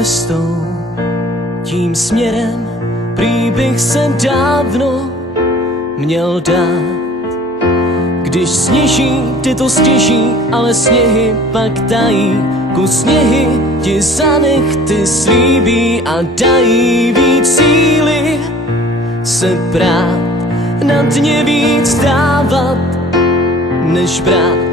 cestou, tím směrem, prý bych se dávno měl dát. Když sněží, ty to stěží, ale sněhy pak tají. Kus sněhy ti za nechty slíbí a dají víc síly se prát, na dně víc dávat než brát.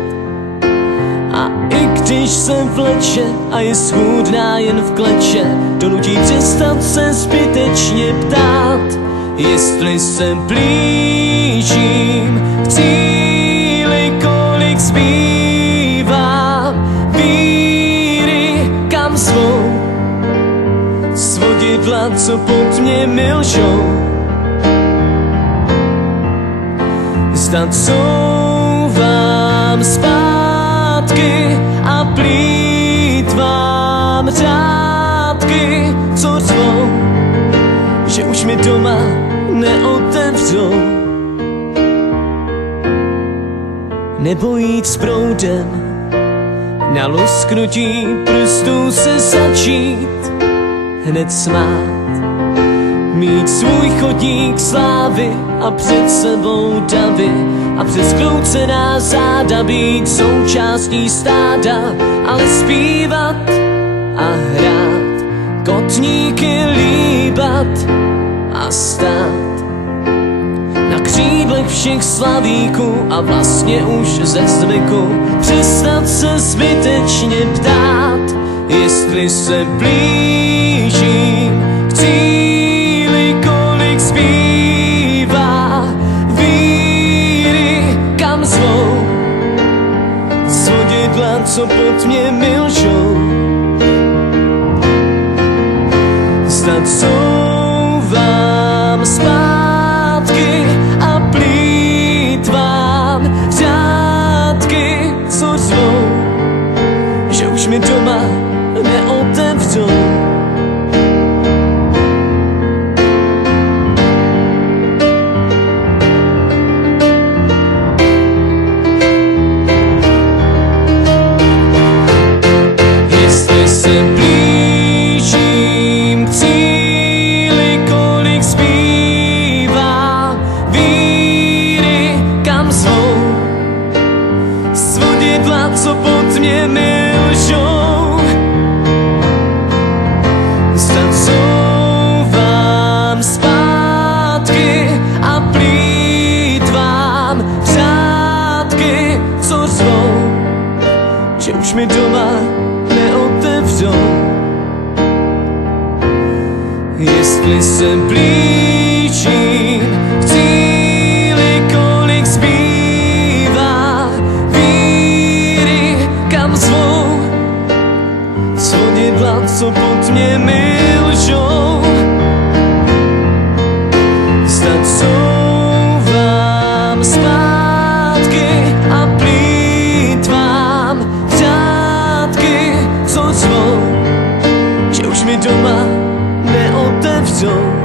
A i když se vleče a je schůdná jen v kleče, donutí přestat se zbytečně ptát, jestli se blížím k cíli, kolik zbývá víry, kam zvou svodidla, co pod mě milžou. Zda couvám zpátky a plýtvám řádky, co řvou, že už mi doma neotevřou. Nebo jít s proudem, na lusknutí prstů se začít hned smát. Mít svůj chodník slávy a před sebou davy a přes kroucená záda být součástí stáda, ale zpívat a hrát, kotníky líbat a stát na křídlech všech slavíků a vlastně už ze zvyku přestat se zbytečně ptát, jestli se blížím k cíli, kolik zbývá víry, kam zvou svodidla, co pod mě milžou. Zda couvám zpátky a plýtvám řádky, co řvou, že už mi doma neotevřou. Jestli se blížím k cíli, kolik zbývá víry, kam zvou svodidla, co pod mě milžou. Zda couvám zpátky a plýtvám řádky, co řvou, že už mi doma neotevřou. Jestli se blížím k cíli, kolik zbývá víry, kam zvou svodidla, co pod mě milžou. Zda couvám zpátky a plýtvám řádky, co řvou, že už mi doma neotevřou.